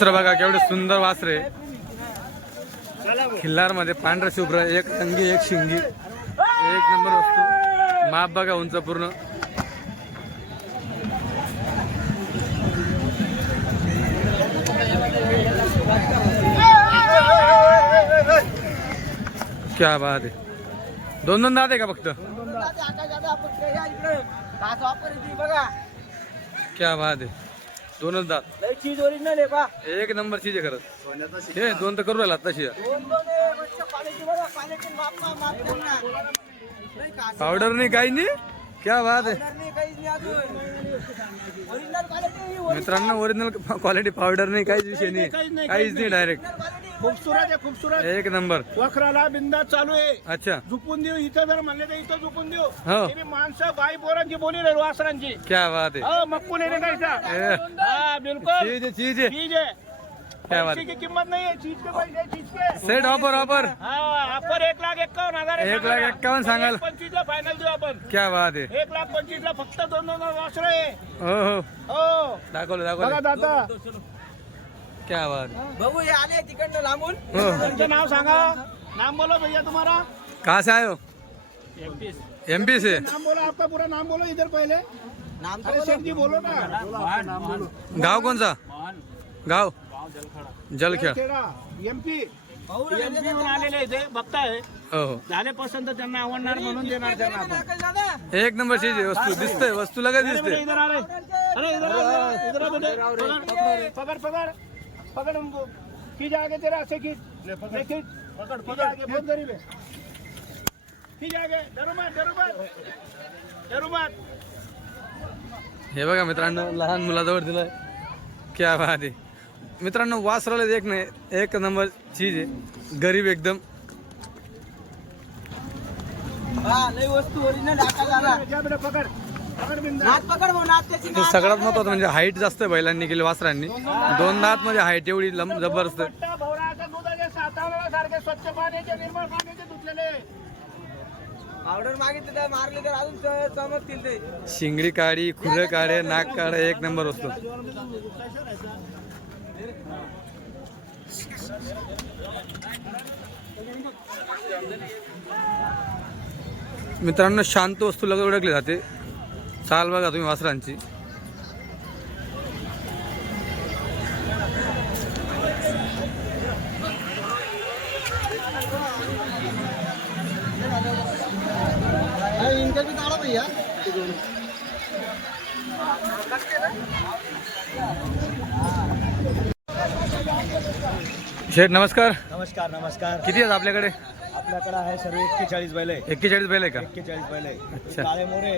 दुसरं बघा केवढे सुंदर वासरे खिल्लारमध्ये पांढरा शुभ्र एक अंगी एक शिंगी एक नंबर वस्तू. माप बघा उंच पूर्ण. क्या बात आहे. दोन दोन दात आहे का फक्त? क्या बात आहे. दोनच दात लय चीज ओरिजिनल आहे एक नंबर चीज आहे खरंच. हे दोन तर करू राहिला तशी दोन दोन आहे, मस्त क्वालिटी बघा क्वालिटी माप माप माप करणार. नाही का? पावडर नाही काही नाही. क्या बात आहे नाही, नाही ही। मित्रांनो ओरिजिनल क्वालिटी पावडर नाही काहीच विषय नाही. काहीच नाही डायरेक्ट खूपसुरत आहे खूपसुरत. एक नंबर. वखराला बिंदा चालू आहे. अच्छा. झुपून देऊ इथं जर म्हणले तर इथं झुपून देऊ. हो. माणसं बाई पोरांची बोली रे वासरांची. क्या बात आहे हो मक्कून येणे का इथं बिलकुल. आहे आहे. चीज आहे. क्या बात पैसे की किंमत नाही आहे चीज के पैसे चीज के सेट ऑफर ऑफर हा आपण एक लाख एक्कावन्न हजार आहे एक लाख सांगायला. एक्कावन्न सांगाल. एक पंचवीसला फायनल देऊ आपण. क्या बात आहे. एक लाख पंचवीसला फक्त दोन दोन वासर आहे. हो हो. हो. दाखवलं बघा दाखवलं दादा. क्या बात. बघू हे आले तिकडनं लांबून. हो. तुमचं नाव सांगा. नाम बोलो भैया तुम्हारा कहाँ से आए हो? एमपी से. नाम बोलो आपका पूरा नाम बोलो इधर पहले. नाम अरे सेठ जी बोलो ना. गाव कौन सा? गाव? जलखेड. खेडा एमपी भाऊ एमपी वरून आलेले इथे बघताय. हो हो. झाले पसंत त्यांना आवडणार म्हणून देणार त्यांना आपण. दादा? एक नंबर चीज वस्तू दिसते वस्तू लगेच दिसते इधर आ रहे अरे इधर आ, इधर आ बेटे पकड़ पकड़ पकड़ पकड़. उनको. खींच आगे तेरा ऐसे खींच. ले खींच. पकड़ पकड़. आगे बहुत गरीब है खींच आगे डरो मत डरो मत. डरो मत. हे बघा मित्रांनो लहान मुलाजवळ दिलंय. क्या बात आहे. मित्रांनो वासराला एक नाही एक नंबर चीज आहे. गरीब एकदम. सगळ्यात महत्वाचं म्हणजे हाईट जास्त आहे बैलांनी केली वासरांनी. दोन दात म्हणजे हाईट एवढी लंब जबरदस्त. शिंगडी काढी खुरं काढे नाक काढे एक नंबर असतो मित्रांनो शांत वस्तू लगेच ओळखली जाते. चाल बघा तुम्ही वासरांची. काढा भैया. शेठ नमस्कार. नमस्कार नमस्कार. किती आहेत आपल्याकडे? आपल्याकडे आहे सर्व एक्केचाळीस बैल आहे. एक्केचाळीस बैल आहे का? एक्केचाळीस बैल आहे. अच्छा. काळे मोरे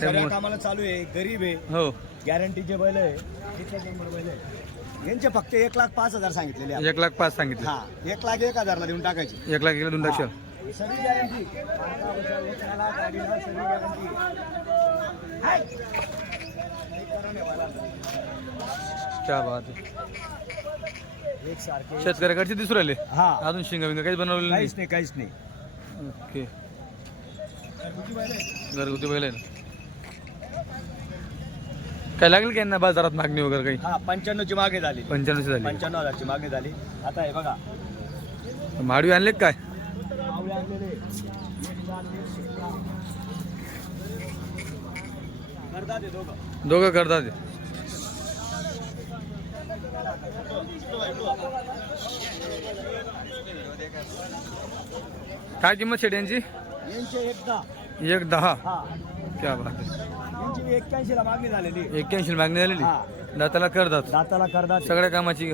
सगळ्या मोरे. कामाला चालू आहे. गरीब आहे. हो. गॅरंटीचे बैल आहे. एकच नंबर बैल आहे. यांचे फक्त एक लाख पाच हजार सांगितलेले आहे. एक लाख पाच सांगितले. हा एक लाख एक हजारला देऊन टाकायची. एक लाख एक दोन लक्ष सगळी गॅरंटी गाडीला सगळी गॅरंटी क्या बात आहे. शेतकऱ्याकडचे दिसू राहिले. हा. अजून शिंग विंग काहीच बनवलेलं नाही. काहीच नाही काहीच नाही. ओके. घरगुती बैल आहे ना काय लागेल का यांना बाजारात मागणी वगैरे काही? हा पंच्याण्णवची मागे झाली. पंच्याण्णवशे झाली. पंच्याण्णव हजारची मागे झाली. आता हे बघा. माडवी आणले का काय? आणलेले करतात हे दोघं. दोघं करतात. काय किंमत शेट यांची? एक दहा. हा. क्या बात आहे. यांची एक्क्याऐंशी ला मागणी झालेली. एक्क्याऐंशी मागणी झालेली? हा. दाताला करतात दाताला करतात सगळ्या कामाची?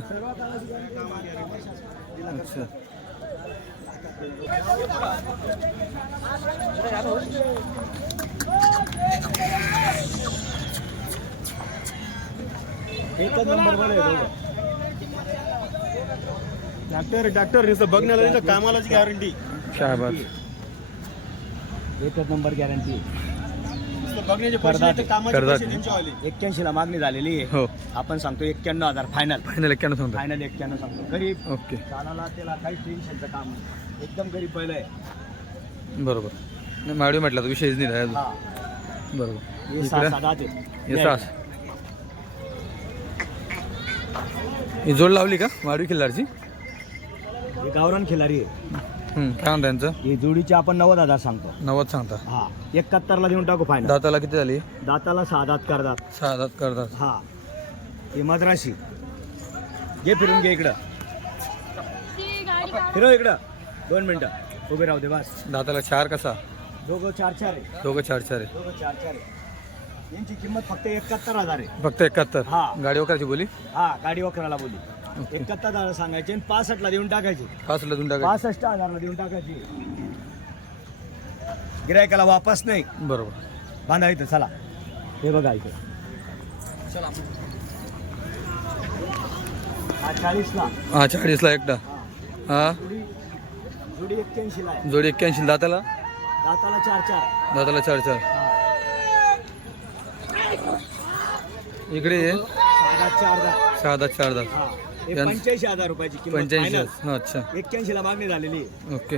अच्छा. एकच नंबर बरं आहे. डॉक्टर डॉक्टर नुसतं बघण्याला नाही तर कामालाच गॅरंटी बात एकच नंबर गॅरंटी बघण्याचे पैसे नाही तर करतात एक्क्याऐंशी ला मागणी झालेली आहे. हो. आपण सांगतो एक्क्याण्णव हजार फायनल फायनल एक्क्याण्णव सांगतो. फायनल एक्क्याण्णव सांगतो. गरीब. ओके. चालाला त्याला काही टेन्शनचं काम नाही. एकदम गरीब पहिलं आहे. बरोबर. नाही माडवी म्हटलं तर विषयच नाही राहिला. हा. बरोबर. हे इकडं? सहा सात आहे. हे सास ही जोड लावली का? वाढवी किल्लारची हे गावरान खिलारी आहे. हम्म, काय म्हणता यांचं? ही जोडीचे आपण नव्वद हजार सांगतो. नव्वद सांगता. हा एकाहत्तरला देऊन टाकू फायनल दाताला किती झाली? दाताला सहा दात करतात. सहा दात करतात. हा. ही मद्राशी घे फिरून घे इकडं. फिरव इकडं. दोन मिनिटं. उभे राहू दे बस. दाताला चार कसा? दोघं चार चार आहे. दोघं चार चार आहे. दोघं चार चार आहे. यांची किंमत फक्त एकाहत्तर हजार आहे. फक्त एकाहत्तर? हा. गाडी वगैरेची बोली? हा गाडी वकराला बोली. एकाहत्तर हजार सांगायचे आणि पासष्टला देऊन टाकायचे. पाच लजून टाका पासष्ट हजारला देऊन टाकायची. गिरायकाला वापस नाही. बरोबर. बांधा इथं चला. हे बघा इथं. हा चाळीसला. हा चाळीसला एकटा. हा? जुडी जुडी एक्क्याऐंशीला आहे. जोडी एक्क्याऐंशी दाताला? दाताला चार चार. दाताला चार चार. इकडे ये. सहा दात चार हा. हे यां- पंच्याऐंशी हजार रुपयाची किंमत पंच्याऐंशी final. हा, अच्छा. एक्क्याऐंशीला मागणी झालेली आहे. ओके.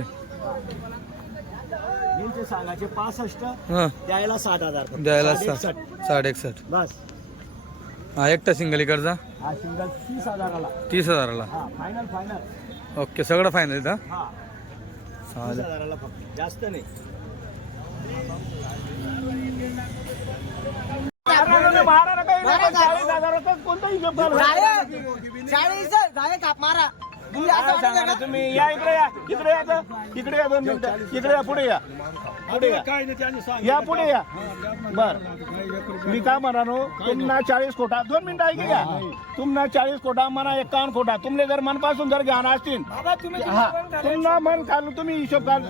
यांचे सांगायचे पासष्ट हा. द्यायला सात हजार. फक्त. द्यायला सात साठ एकसष्ट. साठ एकसठ बस. हा एकटा सिंगल इकडचा? हा सिंगल तीस हजाराला. तीस हजाराला. हा फायनल फायनल ओके सगळं फायनल का? हा. तीस चालेल. हजाराला फक्त. जास्त नाही. महाराज काही चाळीस हजारातच कोणताही हिशोब करू नका. चाळीस गाय काप मारा. तुम्ही असं काय वाटतं सांगा ना का? तुम्ही? या इकडे या इकडे या आता. इकडे या दोन मिनिटं. इकडे या पुढे या. पुढे या. या पुढे या. बर. मी काय म्हणालो तुम्हाला चाळीस कोटा. दोन मिनिटं ऐक घ्या. तुम्हाला चाळीस कोटा एकावन्न कोटा. तुमले जर मनपासून जर घ्या असतील हा. तुम्हाला मन काढून तुम्ही हिशोब काढ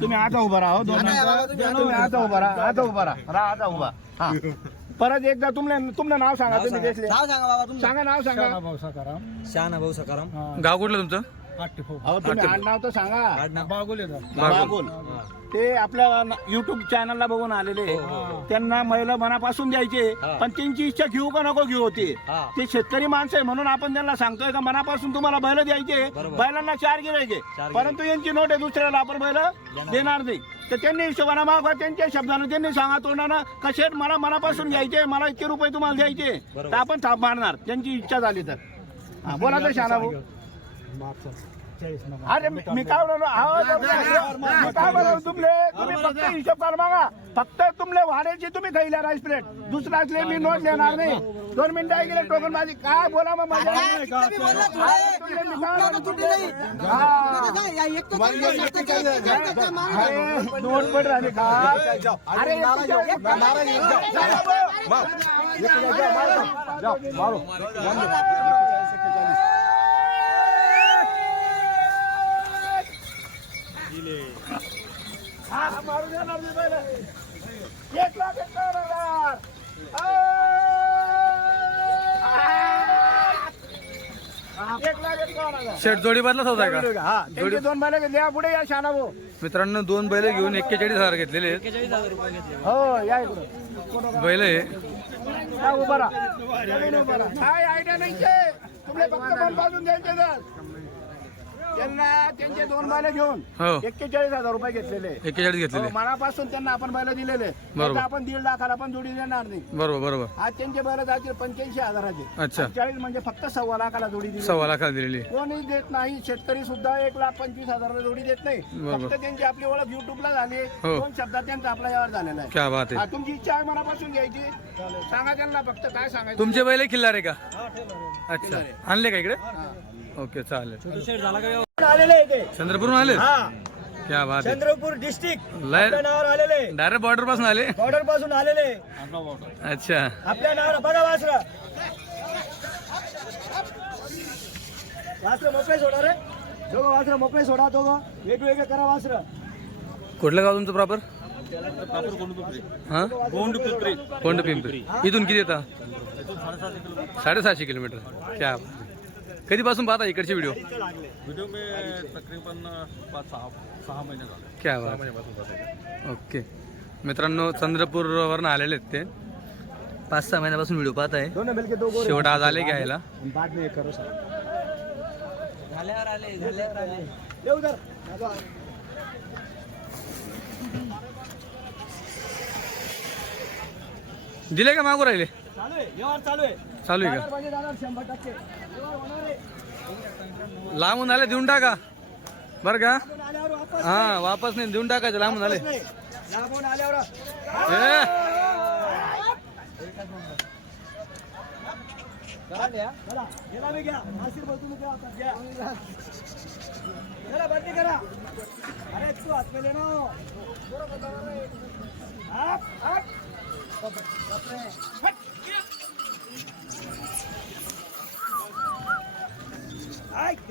तुम्ही आता उभा राहा हो, दोन मिनिटं. तुम्ही आता उभा राहा आता उभा राहा. राहा आता उभा. हा. परत एकदा तुमले तुमचं नाव सांगा तुम्ही घेतले. नाव सांगा बाबा तुमचं. सांगा नाव सांगा. शहाणा भाऊ सकाराम. गाव कुठलं तुमचं? अहो तुम्ही आडनाव तर सांगा. बागुल ते आपल्या युट्यूब चॅनलला बघून आलेले. त्यांना महिला मनापासून द्यायचे. पण त्यांची इच्छा घेऊ का नको घेऊ होती. ते शेतकरी माणसं आहे म्हणून आपण त्यांना सांगतोय का मनापासून तुम्हाला बैल द्यायचे. बैलांना चार गिरायचे परंतु यांची नोट आहे दुसऱ्याला आपण बैल देणार नाही. तर त्यांनी हिशोबाने मागवा त्यांच्या शब्दानं त्यांनी सांगा तोंडानं कसे मला मनापासून घ्यायचे मला इतके रुपये तुम्हाला द्यायचे. तर आपण थाप मारणार. त्यांची इच्छा झाली तर. हा, बोला तर शाना भाऊ अरे मी मी काय आहो, मी काय म्हणालो तुमले तुम्ही फक्त हिशोब कर मागा फक्त तुमले वाढायची तुम्ही खाईला राईस प्लेट दुसरा असले मी नोट देणार नाही दोन मिनिटं ऐकले टोकन माझी काय बोला मग मजा नाही का? तुम्ही बोलला थोडं आहे. तुमले मी तुमला काय तर तुटली नाही. हा. कसं आहे, या एक तर चाळीस, एक तर चाळीस, एक तर चाळीस, मारा. अरे, नोट पड राहिले का अरे हा, मारू देणार मी पहिलं. एक लाख एकावन्न हजार. आ! एक लाख एकावन्न हजार. शेट जोडी बदलाच होता का हा त्यांचे दोन बैल घेतले पुढे या शाना भाऊ मित्रांनो दोन बैल घेऊन एक्केचाळीस हजार घेतलेले आहेत हो या इकडं बैल हा उभा राहा उभा राहा. काय आयडिया नाही ते. तुम्ही फक्त मन बाजून द्यायचे तर त्यांना त्यांचे दोन बैल घेऊन हो. एक्केचाळीस हजार रुपये घेतलेले. एक्केचाळीस घेतलेले. हो, मनापासून त्यांना आपण बैल दिलेले. बरोबर. आपण दीड लाखाला पण जोडी देणार नाही. बरोबर बरोबर. आज त्यांचे बैल जातील पंच्याऐंशी हजाराचे. अच्छा. चाळीस म्हणजे फक्त सव्वा लाखाला जोडी दिली सव्वा लाखाला दिलेली. कोणी देत नाही. शेतकरी सुद्धा एक लाख पंचवीस हजाराला जोडी देत नाही. बरोबर. फक्त त्यांची आपली ओळख युट्यूबला झाली. हो. दोन शब्दात त्यांचा आपला व्यवहार झालेला आहे. क्या बात हा, आहे तुमची इच्छा आहे मनापासून घ्यायची. सांगा त्यांना फक्त काय सांगायचं. तुमचे बैल किल्लार आहे का अच्छा. आणले का इकडे? ओके चालेल. आलेले चंद्रपूरून आले हा. क्या बात चंद्रपूर डिस्ट्रिक्ट लय नावावर आलेले डायरेक्ट बॉर्डरपासून आले? बॉर्डरपासून आलेले अच्छा. आपल्या नावावर बघा वासरा. वासर मोकळे सोडा रे. दोघं वासर मोकळे सोडा दोघं. वेगवेगळे करा वासर. कुठलं गाव तुमचं प्रॉपर हा? कोंड पिंपरी इथून किती येतात साडेसहाशे किलोमीटर. क्या. कधीपासून पाहता इकडचे व्हिडिओ व्हिडिओ में तकरीबन पाच सहा सहा महिने झाले. क्या बात. ओके मित्रांनो चंद्रपूरवरनं आलेले आहेत ते. पाच सहा महिन्यापासून व्हिडिओ पाहत आहे दोनों मिलके दो गोरे शेवट आज आले घ्यायला बाद में ये करो सर झाल्यावर आले झाल्यावर आले. ये उधर दिले का मागू राहिले? चालू आहे व्यवहार चालू आहे. चालू आहे म्हणजे जाणार शंभर टक्के व्यवहार होणार आहे का लांबून आले देऊन टाका. बरं का? हा वापस नाही देऊन टाकायचं लांबून आले. ए! चला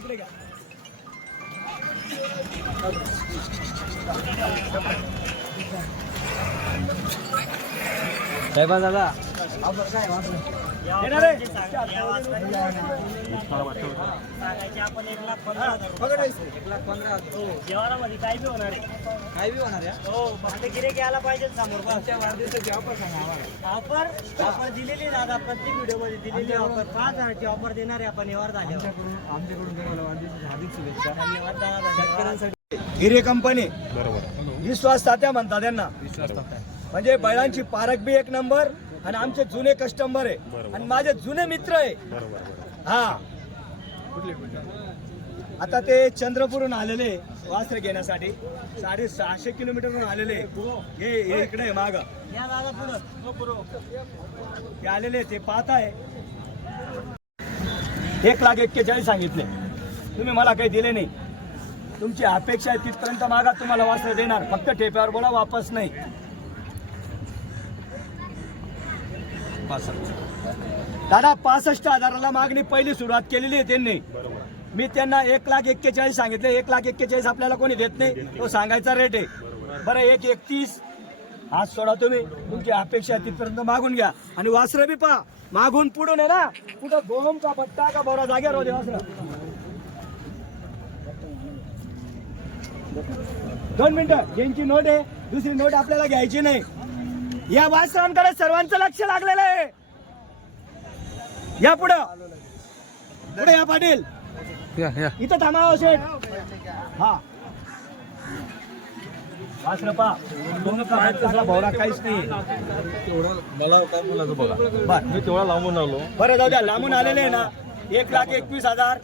गेला बी घ्या आशीर्वाद तुम्ही जेवणामध्ये काय बी होणार आहे काय बी होणार आहे हो गिरेक यायला पाहिजे समोर ऑफर ऑफर दिलेली आता प्रत्येक व्हिडिओमध्ये दिलेली ऑफर पाच हजारची ऑफर देणार आहे आपण यावर झाल्यावर धन्यवाद दादा हिरे कंपनी विश्वास तात्या. म्हणतात त्यांना म्हणजे बैलांची पारख बी एक नंबर आणि आमचे जुने कस्टमर आहे. आणि माझे जुने मित्र आहे. हा. आता ते चंद्रपूरहून आलेले वास्त्र घेण्यासाठी. साडे सहाशे किलोमीटरहून आलेले. हे हे इकडे माग. या दादा पुढं. ते आलेले ते पाहत आहे. एक लाख एक्केचाळीस सांगितले. तुम्ही मला काही दिले नाही. तुमची अपेक्षा आहे तिथपर्यंत मागा तुम्हाला वास्त्र देणार. फक्त ठेप्यावर बोला वापस नाही. दादा पासष्ट हजाराला मागणी पहिली सुरुवात केलेली आहे त्यांनी. मी त्यांना एक लाख एक्केचाळीस सांगितले. एक लाख एक्केचाळीस आपल्याला कोणी देत नाही. तो सांगायचा रेट आहे. बरं एक एकतीस. हात सोडा तुम्ही. तुमची अपेक्षा तिथपर्यंत मागून घ्या. आणि वासरं बी पहा. मागून पुढून आहे ना. कुठं गोम का बट्टा का बोरा जागेवर होते वासरं? दोन मिनिटं. यांची नोट आहे दुसरी नोट आपल्याला घ्यायची नाही. या वासरांकडे सर्वांचं लक्ष लागलेलं आहे. या पुढं. पुढे या पाटील. या या. इथं थांबावं शेठ. हा. का बट्टा भोवरा काहीच नाही. तेवढं मला काय बोलायचं बघा. बर. मी तेवढा लांबून आलो. बरं जाऊ द्या. लांबून आलेले आहे ना. एक लाख एकवीस हजार.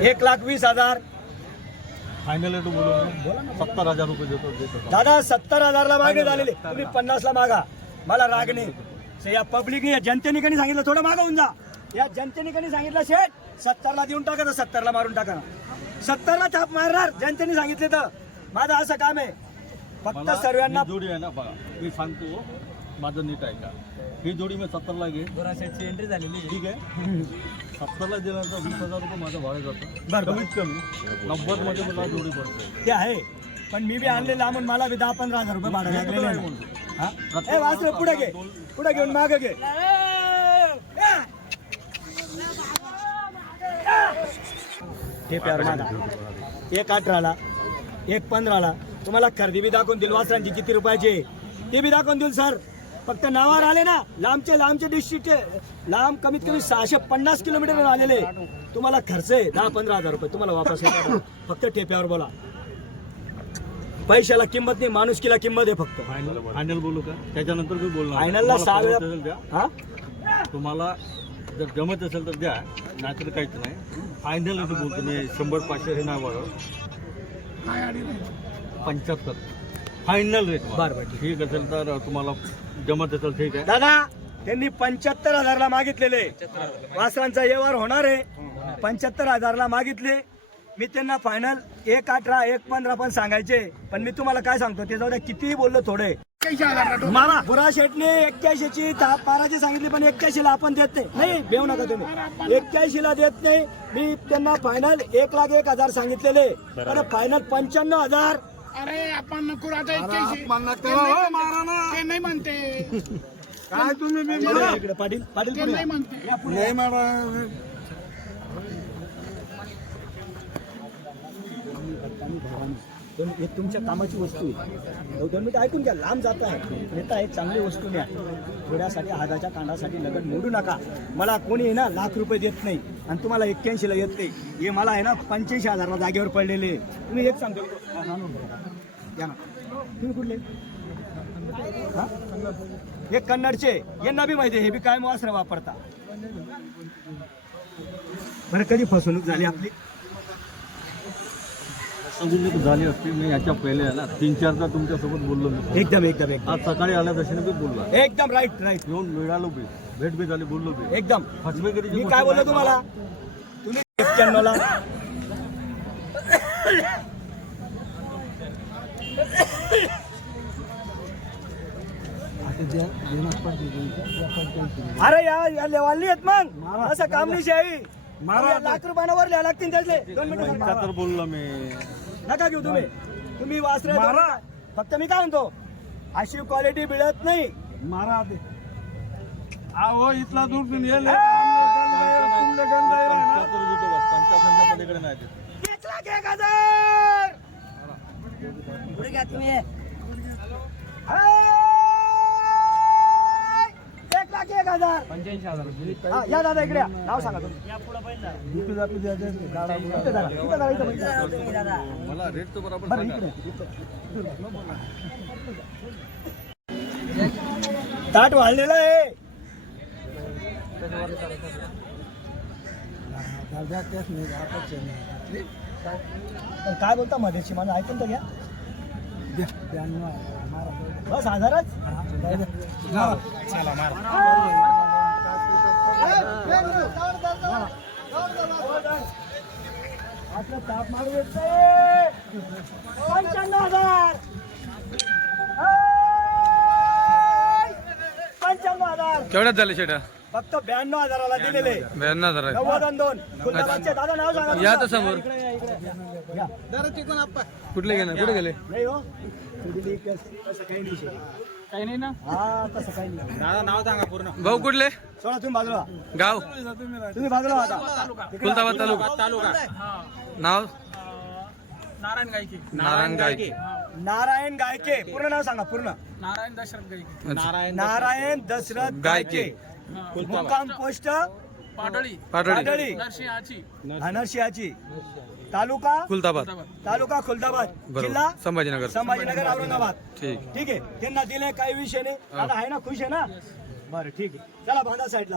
एक लाख वीस हजार. फायनल रेट बोलून सत्तर हजार रुपये देतो देतो. दादा सत्तर हजारला मागे झालेले. तुम्ही पन्नासला मागा. मला राग नाही. से या पब्लिकने या जनतेने कधी सांगितलं? थोडं मागवून जा. या जनतेने कधी सांगितलं शेठ? सत्तरला देऊन टाका तर सत्तरला मारून टाका सत्तरला थाप मारणार जनतेने सांगितले तर. माझं असं काम आहे. फक्त सर्वांना ही जोडी आहे ना बघा. मी सांगतो माझं नीट आहे का ही जोडी मी सत्तरला घे. एंट्री झालेली ठीक आहे? सत्तरला दिल्यानंतर वीस हजार रुपये माझं भाडं जातं बरं, बरं. कमीत कमी नव्वदमध्ये मला जोडी पडते. ते आहे. पण मी बी आणले लांबून मला बी दहा पंधरा हजार रुपये भाडं लागलेलं आहे. हा? ए वासरे पुढे घे. पुढे घेऊन मागे घे. हे प्यार मागा एक अठराला एक पंधराला. तुम्हाला खरेदी बी दाखवून देईल वासरांची किती रुपयाची. आहे. ते बी दाखवून देईल सर. फक्त नावावर आले ना लांबचे लांबचे डिस्ट्रिक्टचे लांब कमीत कमी सहाशे पन्नास किलोमीटर आलेले. तुम्हाला खर्च आहे दहा पंधरा हजार रुपये तुम्हाला वापस येतात. फक्त ठेप्यावर बोला. पैशाला किंमत नाही माणुसकीला किंमत आहे फक्त. फायनल फायनल बोलू का? त्याच्यानंतर मी बोलणार. फायनलला सहा वेळा हा? तुम्हाला जर जमत असेल तर द्या नाहीतर काहीच नाही. फायनल रेट बोलतो मी शंभर पाचशे हे नाही बघा पंच्याहत्तर. फायनल रेट बरं. ठीक असेल तर तुम्हाला जमत असेल ठीक आहे. दादा त्यांनी पंच्याहत्तर हजारला मागितलेले. वासरांचा व्यवहार होणार आहे. पंच्याहत्तर हजारला मागितले. मी त्यांना फायनल एक अठरा एक पंधरा पण सांगायचे. पण मी तुम्हाला काय सांगतो ते जाऊ द्या कितीही बोललो थोडे. मामा बुरा शेटने एक्क्याऐंशी बाराची सांगितली पण एक्क्याऐंशी ला आपण देत नाही. नाही देऊ नका तुम्ही. एक्क्याऐंशी ला देत नाही. मी त्यांना फायनल एक लाख एक हजार सांगितलेले. पण फायनल पंच्याण्णव हजार अरे आपण नको आता. ते नाही म्हणते काय तुम्ही मी इकडे पाटील पाटील ते पुढे. नाही या. म्हणते. या पुढे. या. दोन- हे तुमच्या कामाची वस्तू आहे. दोन- दोन मिनिटं ऐकून घ्या लांब जात आहे. नेता आहे चांगली वस्तू न्या थोड्यासाठी हाताच्या कांडासाठी लगन मोडू नका. मला कोणी आहे ना लाख रुपये देत नाही. आणि तुम्हाला एक्क्याऐंशीला येत नाही हे मला आहे ना पंच्याऐंशी हजारला जागेवर पडलेले. तुम्ही एक सांगतो. या ना. तुम्ही कुठले? हा? कन्नडचे. यांना बी माहिती आहे, हे बी काय वासरं वापरता. बरं कधी फसवणूक झाली आपली? फसवणूक झाली असती. मी याच्या पहिले ना तीन चारदा तुमच्यासोबत बोललो मी. एकदम एकदम एकदम. आज सकाळी आल्या तशाने बी बोलला. एकदम राईट राईट येऊन मिळालो बी. भेट बी झाली बोललो बी. एकदम. फसवेगिरीची मी काय बोललो. तुम्हाला? तुम्ही एक्क्याण्णवला. अरे या लेवाली आहेत मग. असं काम नाही शाही. या लाख रुपयावर लिहा लागतील त्याचे. दोन मिनिटं. पंच्याहत्तर बोललो मी. नका घेऊ तुम्ही. तुम्ही वासरे फक्त मी काय म्हणतो? अशी क्वालिटी मिळत नाही. मारा अहो इथला दूर पलीकडे नाही. एक लाख एक हजार. एक हजार. हा, या दादा इकडे या. नाव सांगा तुम्ही. दादा मला रेट बरोबर सांगा. ताट वाढलेलं आहे. पण काय बोलता मध्येची माझं ऐकून तर घ्या. बस हजारच आपलं ताप मारू येत पंच्याण्णव हजार पंच्याण्णव हजार केवढ्यात झाले शेटा फक्त ब्याण्णव हजाराला दिलेले. ब्याण्णव हजार आहे. नव्वद आणि दोन. गुलाबाचे दादा नाव सांगा या. तर समोर. कुठले गेले? कुठे गेले? नाही हो. दिली कस- तसं काही नाही शेती. हा तसं काही नाही. भाऊ कुठले? सोडा तुम्ही बाजूला. गाव. तुम्ही बाजूला व्हा आता. कुलताबाद तालुका. नाव? नारायण गायके. नारायण गायके. पूर्ण नाव सांगा पूर्ण. अच्छा. नारायण दशरथ गायके. गायके. मुक्काम पोस्ट पाटोळी. पाटळी. अनर्शियाची तालुका? कुलताबाद तालुका खुलदाबाद जिल्हा? संभाजीनगर. संभाजीनगर औरंगाबाद. ठीक. ठीक आहे. त्यांना दिले काही विषय नाही. आता आहे ना? खुश आहे ना? बरं ठीक आहे. चला बांधा साईडला